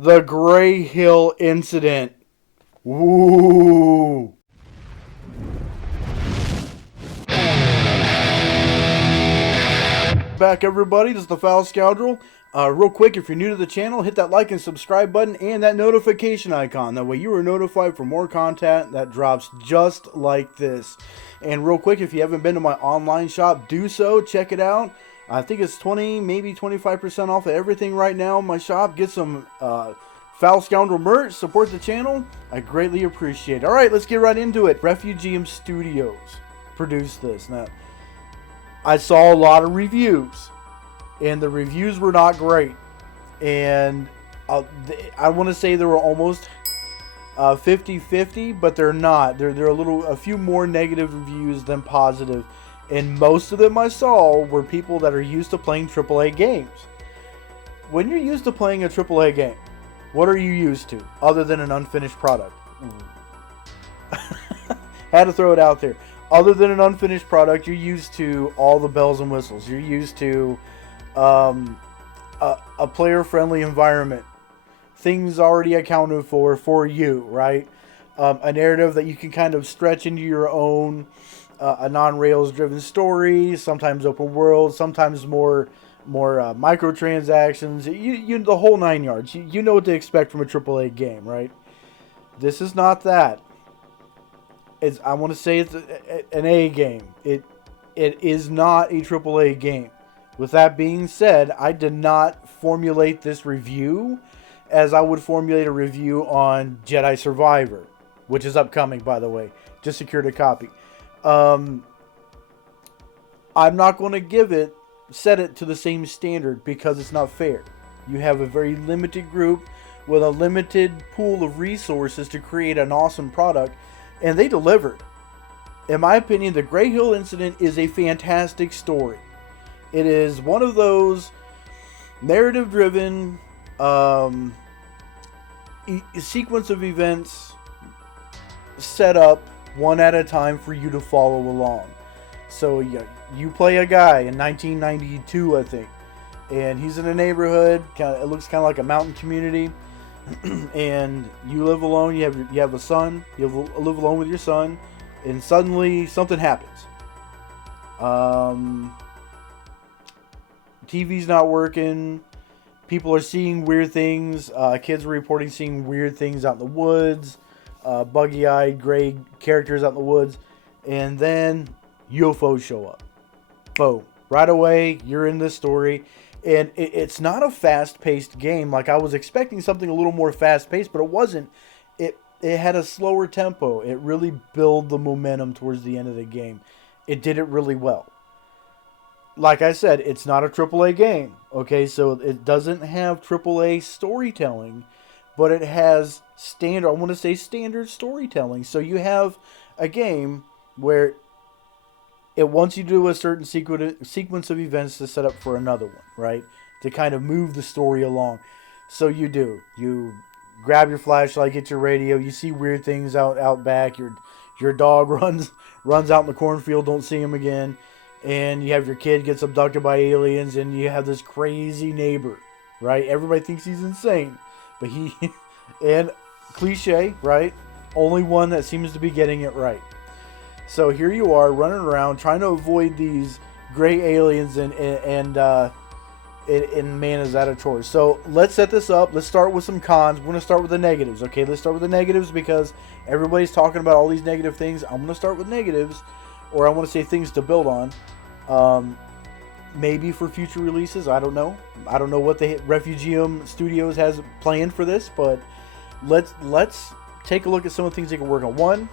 The Greyhill incident. Ooh. Back, everybody. This is the Foul Scoundrel. Real quick, if you're new to the channel, hit that like and subscribe button and that notification icon. That way you are notified for more content that drops just like this. And real quick, if you haven't been to my online shop, do so. Check it out. I think it's 20, maybe 25% off of everything right now in my shop. Get some Foul Scoundrel merch. Support the channel. I greatly appreciate it. All right, let's get right into it. Refugium Studios produced this. Now, I saw a lot of reviews, and the reviews were not great. And I want to say they were almost 50-50, but they're not. They're a few more negative reviews than positive. And most of them I saw were people that are used to playing AAA games. When you're used to playing a AAA game, what are you used to other than an unfinished product? Had to throw it out there. Other than an unfinished product, you're used to all the bells and whistles. You're used to a player-friendly environment. Things already accounted for you, right? A narrative that you can kind of stretch into your own, a non-rails driven story, sometimes open world, sometimes more microtransactions. You the whole 9 yards. You know what to expect from a AAA game, right? This is not that. I want to say it's an A game. It is not a AAA game. With that being said, I did not formulate this review as I would formulate a review on Jedi Survivor, which is upcoming, by the way. Just secured a copy. I'm not going to set it to the same standard because it's not fair. You have a very limited group with a limited pool of resources to create an awesome product. And they delivered. In my opinion, the Greyhill incident is a fantastic story. It is one of those narrative-driven sequence of events set up one at a time for you to follow along. So you play a guy in 1992, I think, and he's in a neighborhood. It looks kind of like a mountain community. And you live alone. You have a son. You live alone with your son, and suddenly something happens. TV's not working. People are seeing weird things. Kids are reporting seeing weird things out in the woods. Buggy-eyed, gray characters out in the woods, and then UFOs show up. Boom! Right away, you're in this story. And it's not a fast-paced game. Like I was expecting something a little more fast-paced, but it wasn't. It had a slower tempo. It really built the momentum towards the end of the game. It did it really well. Like I said, it's not a AAA game. Okay, so it doesn't have AAA storytelling, but it has standard. I want to say standard storytelling. So you have a game where it wants you to do a certain sequence of events to set up for another one, right? To kind of move the story along. So you do. You grab your flashlight, get your radio. You see weird things out back. Your dog runs out in the cornfield. Don't see him again. And you have your kid gets abducted by aliens, and you have this crazy neighbor, right? Everybody thinks he's insane, but and cliche, right? Only one that seems to be getting it right. So here you are running around trying to avoid these gray aliens and man is that a chore. So let's set this up. Let's start with some cons. We're going to start with the negatives. Okay, let's start with the negatives because everybody's talking about all these negative things. I'm going to start with negatives, or I want to say things to build on. Maybe for future releases. I don't know. I don't know what the Refugium Studios has planned for this, but let's take a look at some of the things they can work on. One,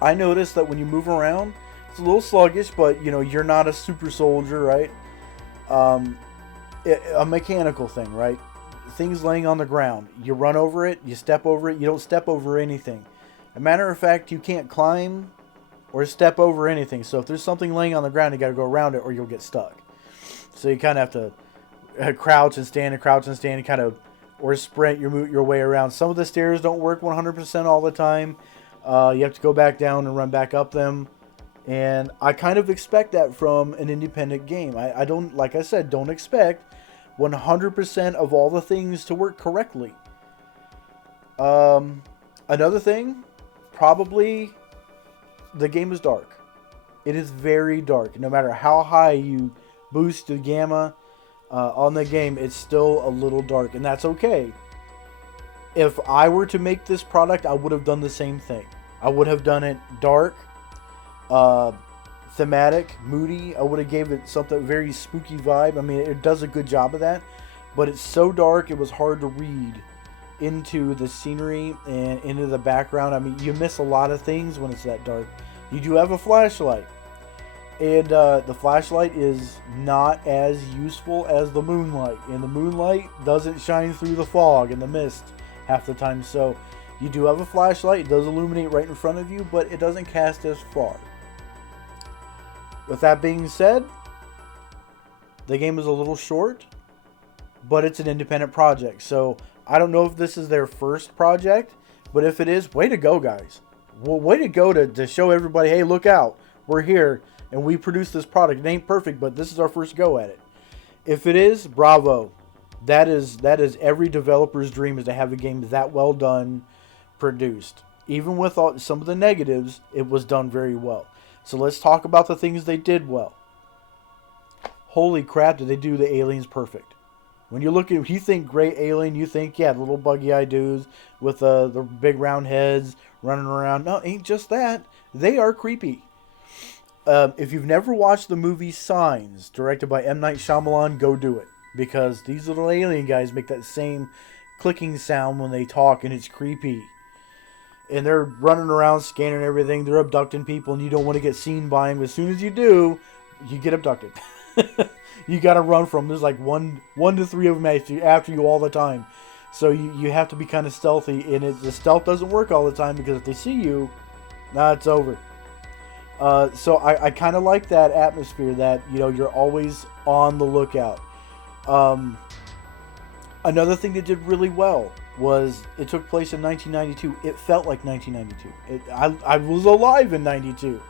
I noticed that when you move around, it's a little sluggish, but you're not a super soldier, right? A mechanical thing, right? Things laying on the ground. You run over it, you step over it, you don't step over anything. As a matter of fact, you can't climb or step over anything. So if there's something laying on the ground, you got to go around it or you'll get stuck. So you kind of have to crouch and stand, and kind of, or sprint your way around. Some of the stairs don't work 100% all the time. You have to go back down and run back up them. And I kind of expect that from an independent game. I don't, like I said, don't expect 100% of all the things to work correctly. Another thing, probably the game is dark. It is very dark. No matter how high you boost the gamma on the game, it's still a little dark, and that's okay. If I were to make this product, I would have done the same thing. I would have done it dark, thematic, moody. I would have gave it something very spooky vibe. I mean, it does a good job of that, but it's so dark it was hard to read into the scenery and into the background. I mean, you miss a lot of things when it's that dark. You do have a flashlight, and the flashlight is not as useful as the moonlight, and the moonlight doesn't shine through the fog and the mist half the time. So you do have a flashlight. It does illuminate right in front of you, but it doesn't cast as far. With that being said, the game is a little short, but it's an independent project. So I don't know if this is their first project, but if it is, way to go, guys. Well, way to go to show everybody, hey, look out. We're here, and we produced this product. It ain't perfect, but this is our first go at it. If it is, bravo. That is every developer's dream, is to have a game that well done, produced. Even with some of the negatives, it was done very well. So let's talk about the things they did well. Holy crap, did they do the aliens perfect. When you look at, you think gray alien, you think, yeah, the little buggy-eyed dudes with the big round heads running around. No, ain't just that. They are creepy. If you've never watched the movie Signs, directed by M. Night Shyamalan, go do it. Because these little alien guys make that same clicking sound when they talk, and it's creepy. And they're running around scanning everything. They're abducting people, and you don't want to get seen by them. As soon as you do, you get abducted. You got to run from them. There's like one to three of them after you all the time. So you have to be kind of stealthy. And the stealth doesn't work all the time, because if they see you, it's over. So I kind of like that atmosphere that, you're always on the lookout. Another thing they did really well was it took place in 1992. It felt like 1992. I was alive in 92.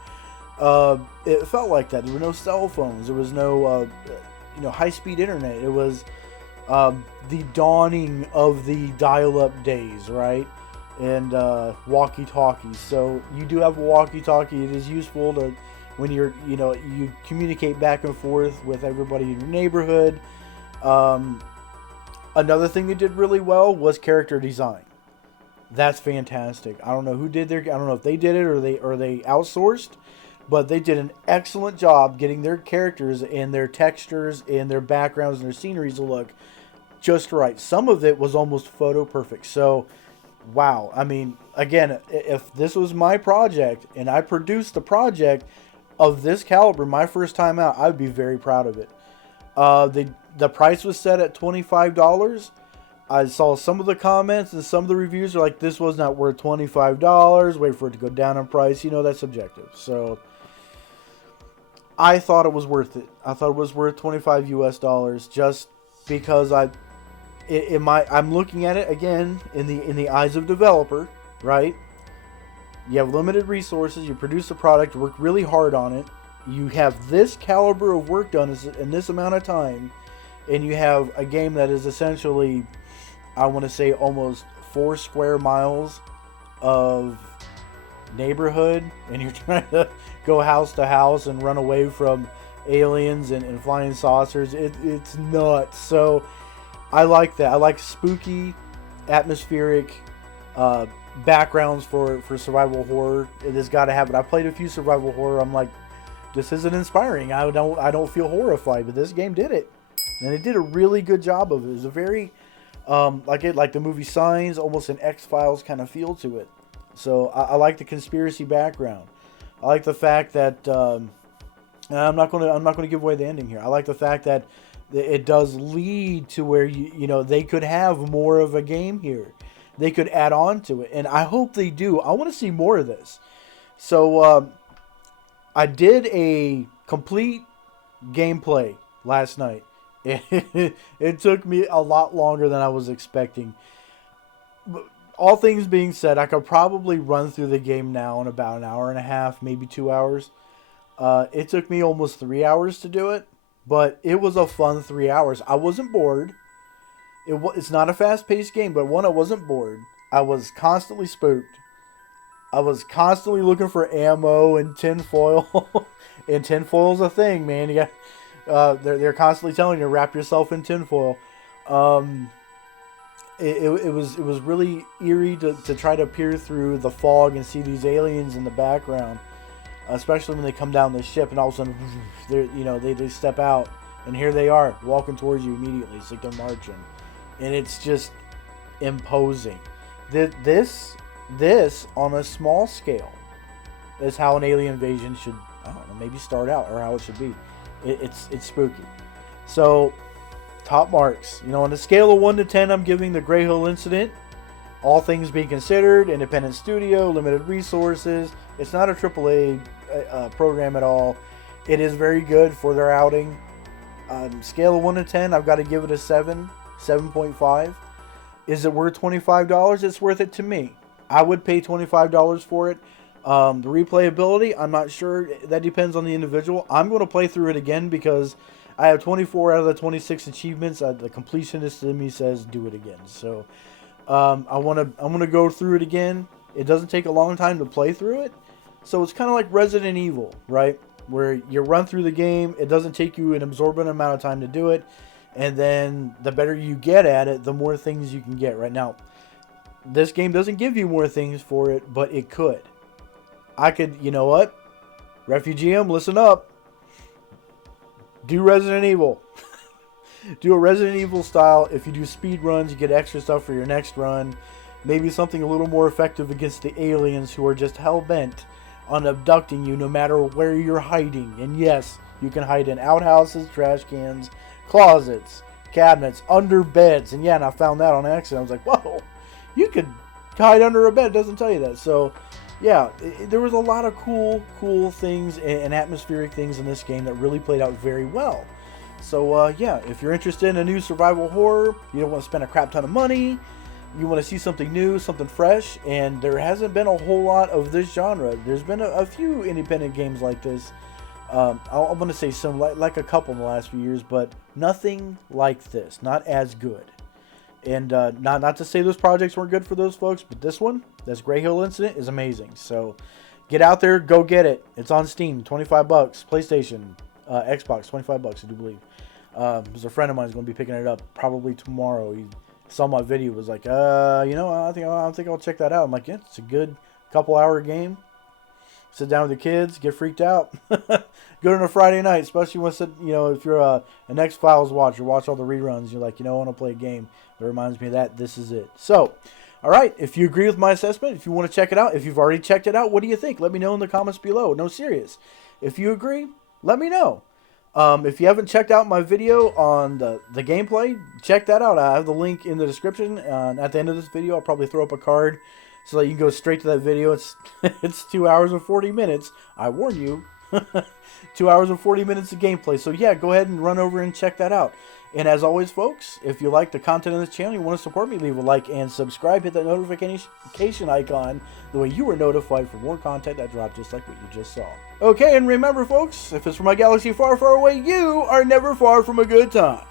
It felt like that. There were no cell phones. There was no high-speed internet. It was the dawning of the dial-up days, right? And walkie-talkies. So you do have a walkie-talkie. It is useful to when you communicate back and forth with everybody in your neighborhood. Another thing they did really well was character design. That's fantastic. I don't know who did I don't know if they did it or they outsourced, but they did an excellent job getting their characters and their textures and their backgrounds and their sceneries to look just right. Some of it was almost photo perfect. So, wow. I mean, again, if this was my project and I produced the project of this caliber, my first time out, I would be very proud of it. The price was set at $25. I saw some of the comments and some of the reviews are like, this was not worth $25. Wait for it to go down in price. That's subjective. So I thought it was worth it. I thought it was worth $25 US just because I'm looking at it again in the eyes of developer, right? You have limited resources. You produce a product, work really hard on it. You have this caliber of work done in this amount of time, and you have a game that is essentially, I want to say, almost 4 square miles of neighborhood, and you're trying to go house to house and run away from aliens and flying saucers. It's nuts. So I like that. I like spooky, atmospheric backgrounds for survival horror. It has got to have it. I played a few survival horror. I'm like, this isn't inspiring. I don't feel horrified, but this game did it, and it did a really good job of it. It was a very like the movie Signs, almost an X-Files kind of feel to it. So I like the conspiracy background. I like the fact that I'm not going to give away the ending here. I like the fact that it does lead to where they could have more of a game here. They could add on to it, and I hope they do. I want to see more of this. So I did a complete gameplay last night. It took me a lot longer than I was expecting. But all things being said, I could probably run through the game now in about an hour and a half, maybe 2 hours. It took me almost 3 hours to do it. But it was a fun 3 hours. I wasn't bored. It's not a fast-paced game, but one, I wasn't bored. I was constantly spooked. I was constantly looking for ammo and tinfoil. And tinfoil's a thing, man. You got, they're constantly telling you, wrap yourself in tinfoil. Um, it was really eerie to try to peer through the fog and see these aliens in the background, especially when they come down the ship and all of a sudden, they step out and here they are walking towards you immediately. It's like they're marching, and it's just imposing. This on a small scale is how an alien invasion should, I don't know, maybe start out, or how it should be. It's spooky. So, top marks. On a scale of 1 to 10, I'm giving the Greyhill incident, all things being considered, independent studio, limited resources. It's not a AAA program at all. It is very good for their outing. Scale of 1 to 10, I've got to give it a 7.5. Is it worth $25? It's worth it to me. I would pay $25 for it. The replayability, I'm not sure. That depends on the individual. I'm going to play through it again because I have 24 out of the 26 achievements. The completionist in me says do it again. So I'm gonna go through it again. It doesn't take a long time to play through it. So it's kind of like Resident Evil, right? Where you run through the game. It doesn't take you an absorbent amount of time to do it. And then the better you get at it, the more things you can get. Right now, this game doesn't give you more things for it, but it could. I could, you know what? Refugeeum, listen up. Do Resident Evil. Do a Resident Evil style. If you do speed runs, you get extra stuff for your next run. Maybe something a little more effective against the aliens who are just hell-bent on abducting you no matter where you're hiding. And yes, you can hide in outhouses, trash cans, closets, cabinets, under beds. And yeah, and I found that on accident. I was like, whoa, you could hide under a bed. It doesn't tell you that. So yeah, there was a lot of cool things and atmospheric things in this game that really played out very well. So yeah, if you're interested in a new survival horror, you don't want to spend a crap ton of money, you want to see something new, something fresh, and there hasn't been a whole lot of this genre. There's been a few independent games like this. I want to say some, like a couple in the last few years, but nothing like this, not as good. And not to say those projects weren't good for those folks, but this one, this Greyhill incident, is amazing. So get out there, go get it. It's on Steam, $25. PlayStation, Xbox, $25, I do believe. There's a friend of mine who's going to be picking it up probably tomorrow. He saw my video, was like, I think I'll check that out. I'm like, yeah, it's a good couple-hour game. Sit down with the kids, get freaked out. Good on a Friday night, especially when if you're an X-Files watcher, watch all the reruns. You're like, I want to play a game that reminds me of that. This is it. So, all right, if you agree with my assessment, if you want to check it out, if you've already checked it out, what do you think? Let me know in the comments below. No, serious. If you agree, let me know. If you haven't checked out my video on the gameplay, check that out. I have the link in the description. At the end of this video, I'll probably throw up a card so that you can go straight to that video. It's 2 hours and 40 minutes. I warn you. 2 hours and 40 minutes of gameplay. So yeah, go ahead and run over and check that out. And as always, folks, if you like the content of this channel, you want to support me, leave a like and subscribe. Hit that notification icon the way you are notified for more content that drops just like what you just saw. Okay, and remember, folks, if it's from a galaxy far, far away, you are never far from a good time.